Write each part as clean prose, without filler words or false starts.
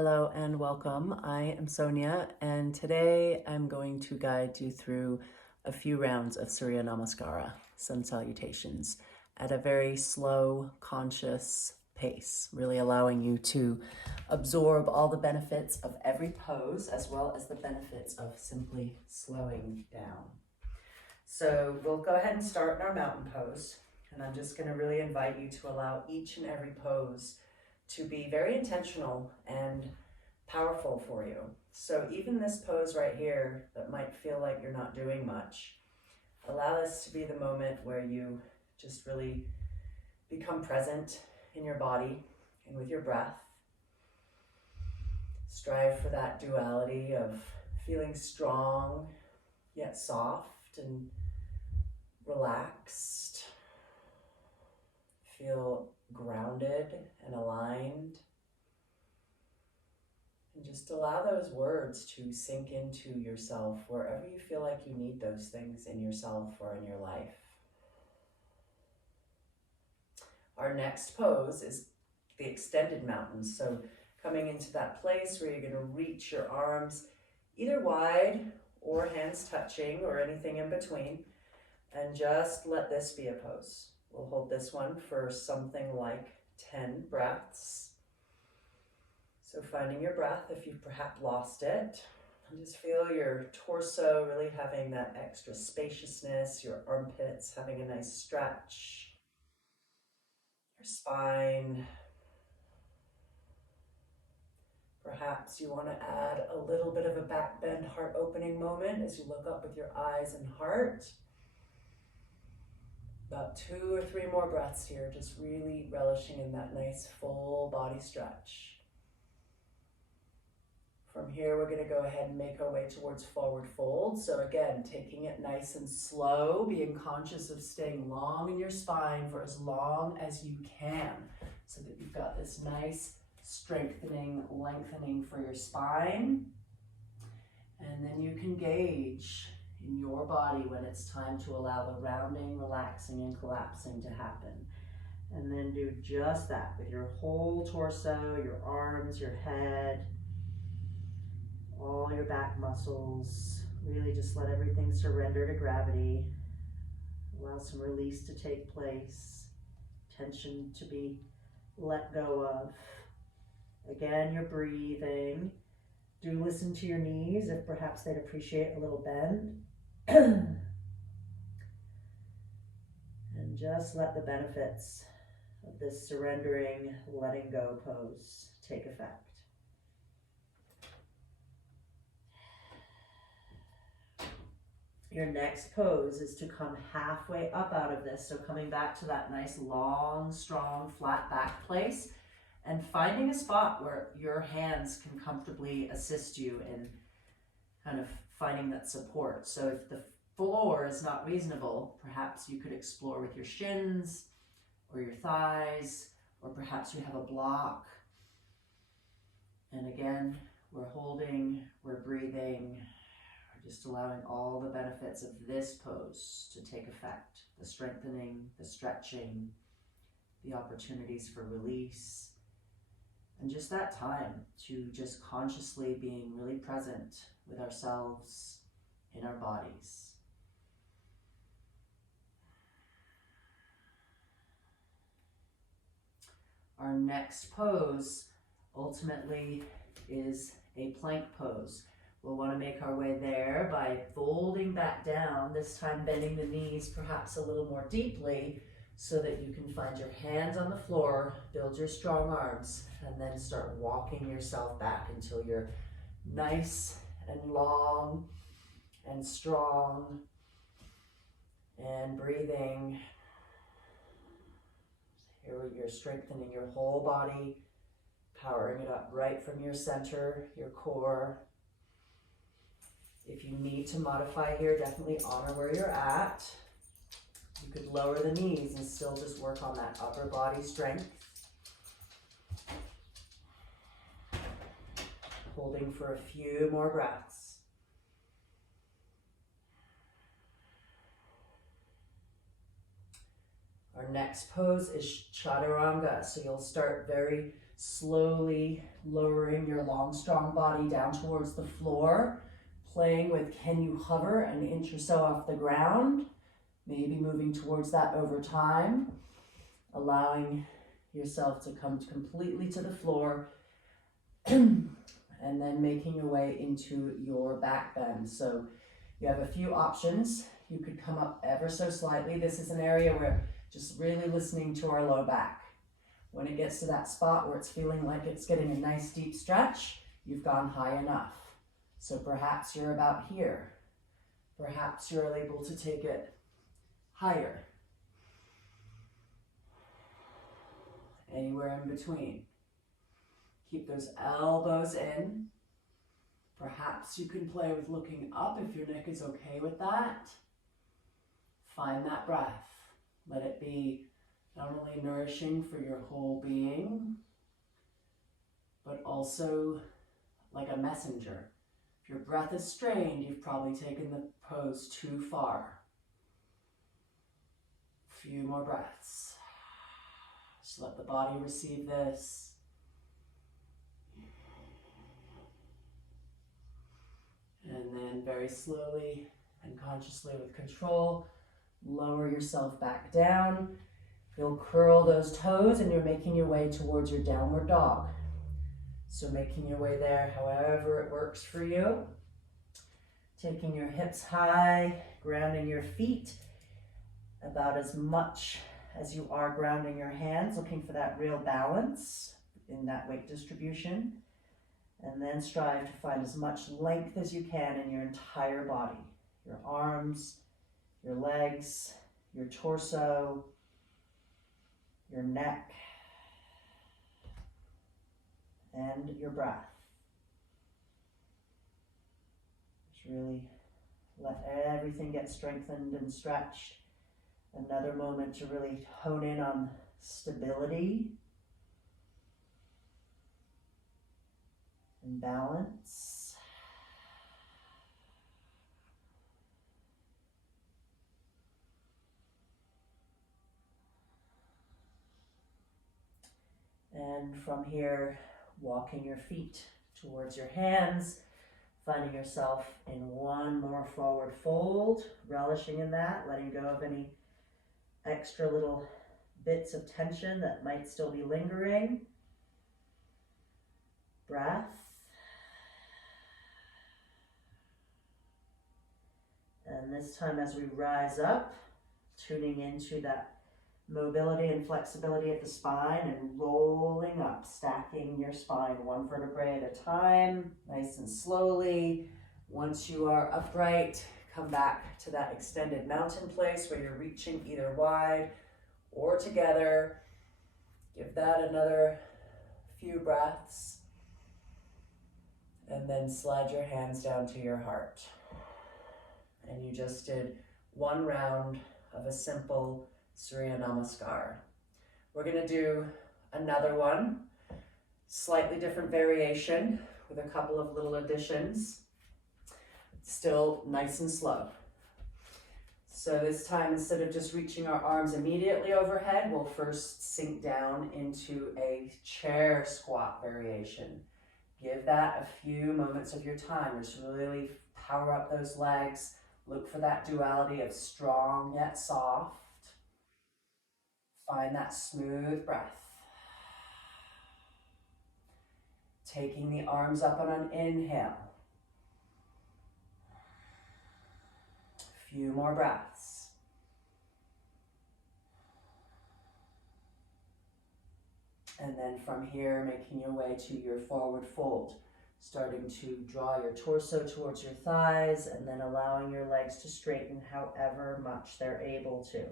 Hello and welcome. I am Sonia, and today I'm going to guide you through a few rounds of Surya Namaskara, Sun Salutations, at a very slow, conscious pace, really allowing you to absorb all the benefits of every pose as well as the benefits of simply slowing down. So we'll go ahead and start in our mountain pose, and I'm just going to really invite you to allow each and every pose to be very intentional and powerful for you. So even this pose right here that might feel like you're not doing much, allow this to be the moment where you just really become present in your body and with your breath. Strive for that duality of feeling strong yet soft and relaxed. Feel grounded and aligned. And just allow those words to sink into yourself wherever you feel like you need those things in yourself or in your life. Our next pose is the extended mountains. So coming into that place where you're going to reach your arms either wide or hands touching or anything in between, and just let this be a pose. We'll hold this one for something like 10 breaths. So finding your breath if you've perhaps lost it. And just feel your torso really having that extra spaciousness, your armpits having a nice stretch, your spine. Perhaps you want to add a little bit of a back bend, heart opening moment as you look up with your eyes and heart. About 2 or 3 more breaths here, just really relishing in that nice full body stretch. From here, we're going to go ahead and make our way towards forward fold. So again, taking it nice and slow, being conscious of staying long in your spine for as long as you can, so that you've got this nice strengthening, lengthening for your spine. And then you can gauge in your body when it's time to allow the rounding, relaxing, and collapsing to happen. And then do just that with your whole torso, your arms, your head, all your back muscles. Really just let everything surrender to gravity. Allow some release to take place, tension to be let go of. Again, you're breathing. Do listen to your knees if perhaps they'd appreciate a little bend. And just let the benefits of this surrendering, letting go pose take effect. Your next pose is to come halfway up out of this. So coming back to that nice, long, strong, flat back place and finding a spot where your hands can comfortably assist you in kind of finding that support. So if the floor is not reasonable, perhaps you could explore with your shins or your thighs, or perhaps you have a block. And again, we're holding, we're breathing, we're just allowing all the benefits of this pose to take effect. The strengthening, the stretching, the opportunities for release, and just that time to just consciously being really present with ourselves in our bodies. Our next pose ultimately is a plank pose. We'll want to make our way there by folding back down, this time bending the knees perhaps a little more deeply so that you can find your hands on the floor, build your strong arms, and then start walking yourself back until you're nice and long and strong and breathing. Here you're strengthening your whole body, powering it up right from your center, your core. If you need to modify here, definitely honor where you're at. You could lower the knees and still just work on that upper body strength. Holding for a few more breaths. Our next pose is Chaturanga. So you'll start very Slowly lowering your long, strong body down towards the floor, playing with can you hover an inch or so off the ground, maybe moving towards that over time, allowing yourself to come completely to the floor, and then making your way into your back bend. So you have a few options. You could come up ever so slightly. This is an area where just really listening to our low back. When it gets to that spot where it's feeling like it's getting a nice deep stretch, you've gone high enough. So perhaps you're about here. Perhaps you're able to take it higher. Anywhere in between. Keep those elbows in. Perhaps you can play with looking up if your neck is okay with that. Find that breath. Let it be not only nourishing for your whole being, but also like a messenger. If your breath is strained, you've probably taken the pose too far. A few more breaths. Just let the body receive this. And then very slowly and consciously with control, lower yourself back down. You'll curl those toes and you're making your way towards your downward dog. So making your way there however it works for you. Taking your hips high, grounding your feet about as much as you are grounding your hands, looking for that real balance in that weight distribution. And then strive to find as much length as you can in your entire body. Your arms, your legs, your torso, your neck, and your breath. Just really let everything get strengthened and stretched. Another moment to really hone in on stability and balance. And from here, walking your feet towards your hands, finding yourself in one more forward fold, relishing in that, letting go of any extra little bits of tension that might still be lingering. Breath. And this time as we rise up, tuning into that mobility and flexibility of the spine and rolling up, stacking your spine one vertebrae at a time, nice and slowly. Once you are upright, come back to that extended mountain place where you're reaching either wide or together. Give that another few breaths. And then slide your hands down to your heart. And you just did one round of a simple Surya Namaskar. We're going to do another one, slightly different variation with a couple of little additions. Still nice and slow. So this time, instead of just reaching our arms immediately overhead, we'll first sink down into a chair squat variation. Give that a few moments of your time. Just really power up those legs. Look for that duality of strong yet soft. Find that smooth breath. Taking the arms up on an inhale. A few more breaths. And then from here, making your way to your forward fold. Starting to draw your torso towards your thighs and then allowing your legs to straighten however much they're able to.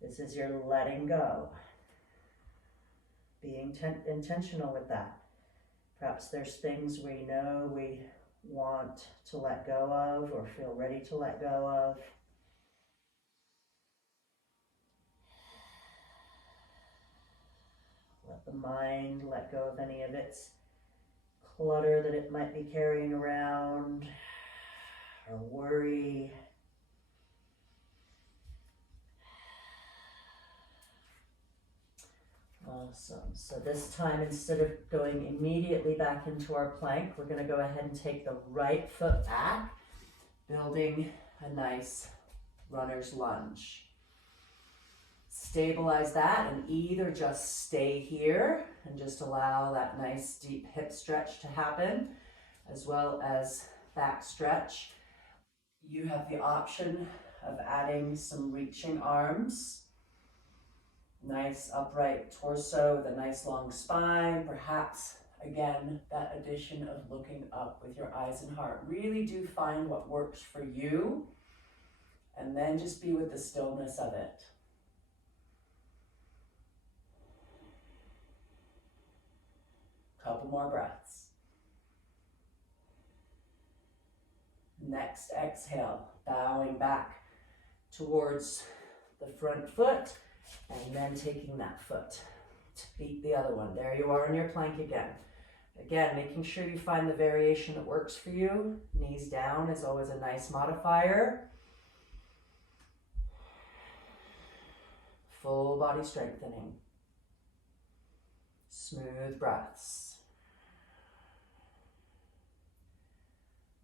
This is your letting go. Being intentional with that. Perhaps there's things we know we want to let go of or feel ready to let go of. Let the mind let go of any of its clutter that it might be carrying around or worry. Awesome. So this time, instead of going immediately back into our plank, we're going to go ahead and take the right foot back, building a nice runner's lunge. Stabilize that and either just stay here and just allow that nice deep hip stretch to happen, as well as back stretch. You have the option of adding some reaching arms. Nice upright torso with a nice long spine. Perhaps, again, that addition of looking up with your eyes and heart. Really do find what works for you, and then just be with the stillness of it. Couple more breaths. Next exhale, bowing back towards the front foot, and then taking that foot to beat the other one. There you are in your plank again. Again, making sure you find the variation that works for you. Knees down is always a nice modifier. Full body strengthening. Smooth breaths.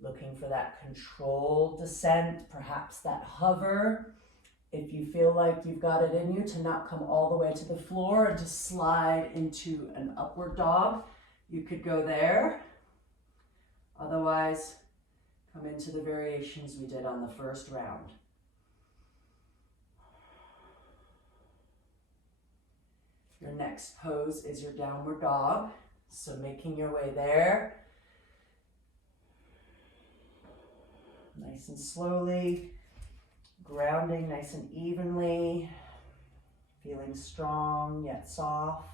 Looking for that controlled descent, perhaps that hover. If you feel like you've got it in you to not come all the way to the floor and just slide into an upward dog, you could go there. Otherwise, come into the variations we did on the first round. Your next pose is your downward dog. So making your way there. Nice and slowly. Grounding nice and evenly, feeling strong yet soft,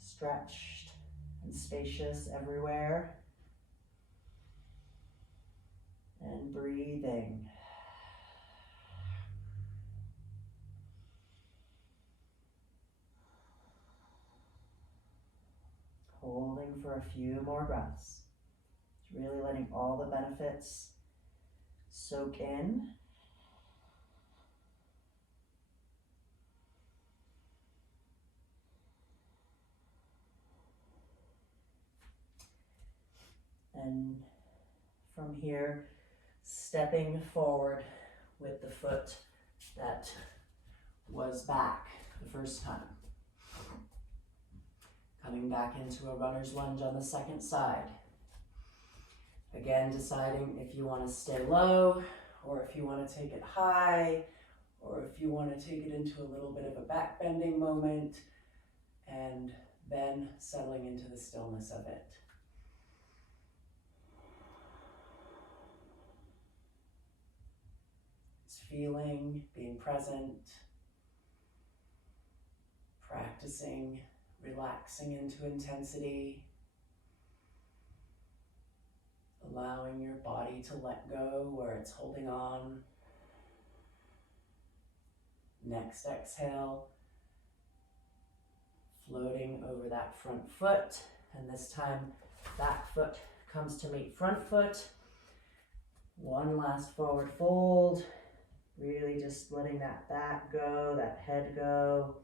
stretched and spacious everywhere, and breathing. Holding for a few more breaths, really letting all the benefits soak in. And from here, stepping forward with the foot that was back the first time. Coming back into a runner's lunge on the second side. Again, deciding if you want to stay low, or if you want to take it high, or if you want to take it into a little bit of a back bending moment, and then settling into the stillness of it. It's feeling, being present, practicing, relaxing into intensity, allowing your body to let go where it's holding on. Next exhale, floating over that front foot, and this time back foot comes to meet front foot. One last forward fold, really just letting that back go, that head go.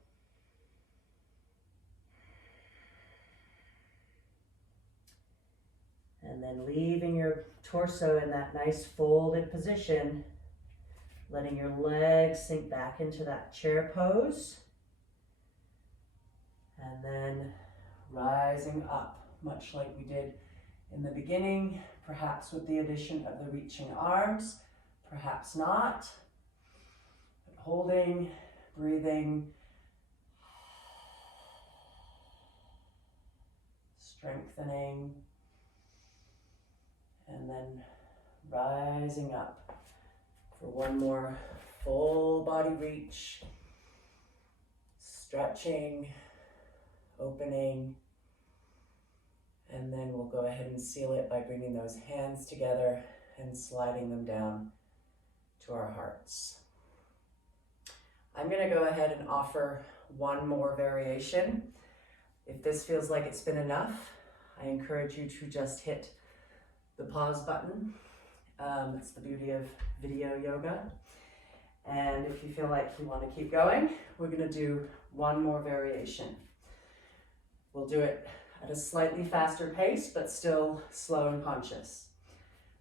And then leaving your torso in that nice folded position, letting your legs sink back into that chair pose. And then rising up, much like we did in the beginning, perhaps with the addition of the reaching arms, perhaps not. But holding, breathing, strengthening. And then rising up for one more full body reach, stretching, opening, and then we'll go ahead and seal it by bringing those hands together and sliding them down to our hearts. I'm going to go ahead and offer one more variation. If this feels like it's been enough, I encourage you to just hit the pause button. That's the beauty of video yoga. And if you feel like you want to keep going, we're going to do one more variation. We'll do it at a slightly faster pace, but still slow and conscious.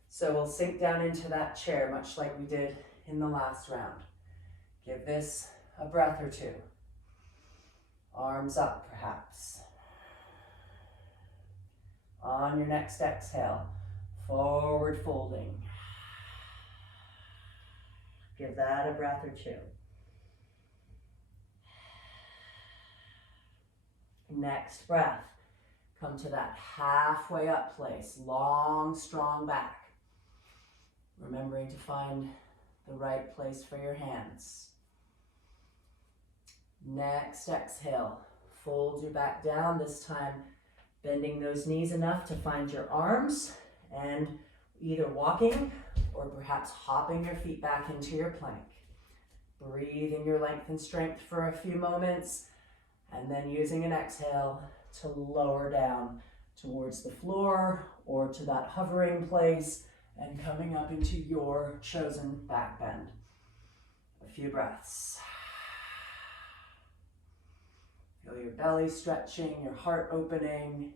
So we'll sink down into that chair, much like we did in the last round. Give this a breath or two. Arms up, perhaps. On your next exhale, forward folding. Give that a breath or two. Next breath, come to that halfway up place, long, strong back. Remembering to find the right place for your hands. Next exhale, fold you back down, this time bending those knees enough to find your arms and either walking or perhaps hopping your feet back into your plank. Breathe in your length and strength for a few moments, and then using an exhale to lower down towards the floor or to that hovering place and coming up into your chosen back bend. A few breaths. Feel your belly stretching, your heart opening.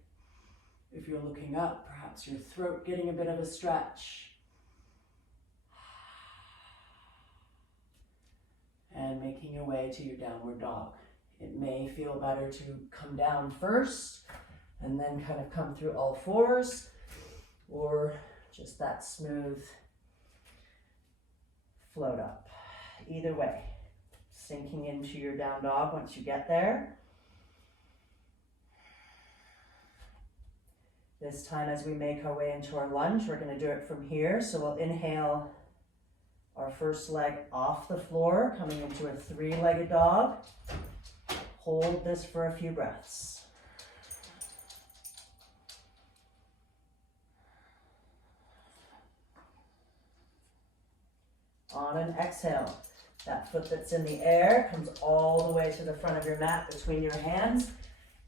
If you're looking up, perhaps your throat getting a bit of a stretch. And making your way to your downward dog. It may feel better to come down first and then kind of come through all fours, or just that smooth float up. Either way, sinking into your down dog once you get there. This time as we make our way into our lunge, we're going to do it from here. So we'll inhale our first leg off the floor, coming into a three-legged dog. Hold this for a few breaths. On an exhale, that foot that's in the air comes all the way to the front of your mat between your hands,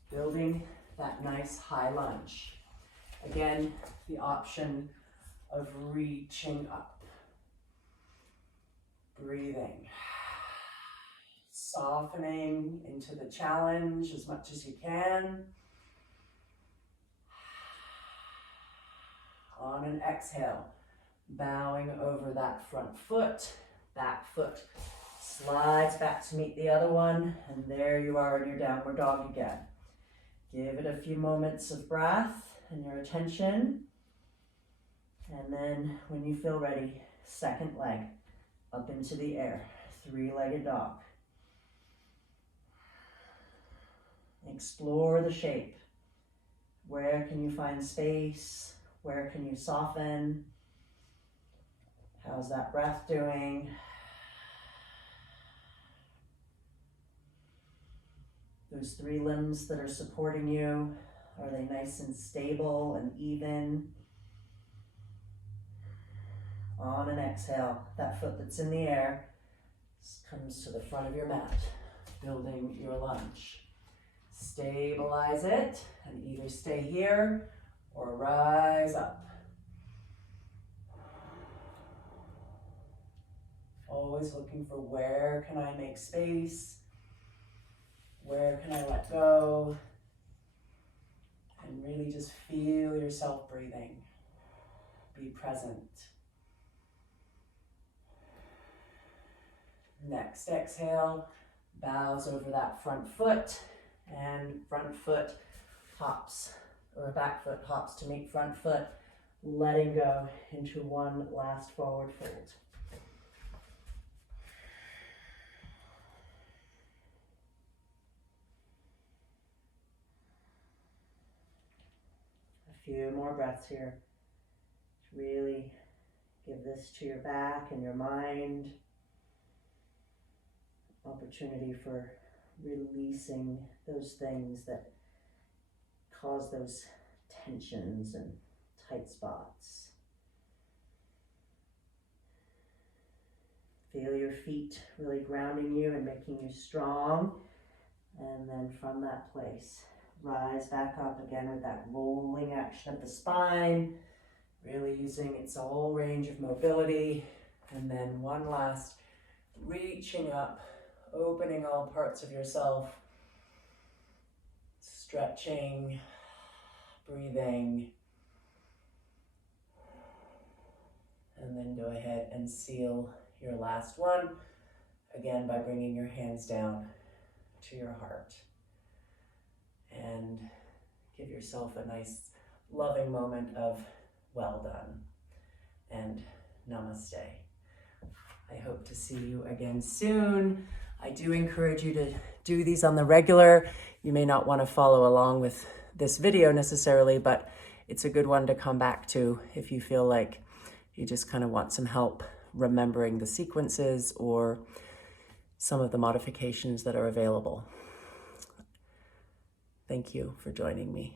building that nice high lunge. Again, the option of reaching up. Breathing. Softening into the challenge as much as you can. On an exhale, bowing over that front foot, back foot slides back to meet the other one, and there you are in your downward dog again. Give it a few moments of breath and your attention, and then when you feel ready, second leg up into the air, three-legged dog. Explore the shape. Where can you find space? Where can you soften? How's that breath doing? Those three limbs that are supporting you, are they nice and stable and even? On an exhale, that foot that's in the air comes to the front of your mat, building your lunge. Stabilize it and either stay here or rise up. Always looking for where can I make space, where can I let go, and really just feel yourself breathing. Be present. Next exhale, bows over that front foot, and front foot hops, or back foot hops to meet front foot, letting go into one last forward fold. A few more breaths here. Really give this to your back and your mind. Opportunity for releasing those things that cause those tensions and tight spots. Feel your feet really grounding you and making you strong. And then from that place, rise back up again with that rolling action of the spine, really using its whole range of mobility. And then one last reaching up, opening all parts of yourself, stretching, breathing, and then go ahead and seal your last one, again by bringing your hands down to your heart. And give yourself a nice, loving moment of well done and namaste. I hope to see you again soon. I do encourage you to do these on the regular. You may not want to follow along with this video necessarily, but it's a good one to come back to if you feel like you just kind of want some help remembering the sequences or some of the modifications that are available. Thank you for joining me.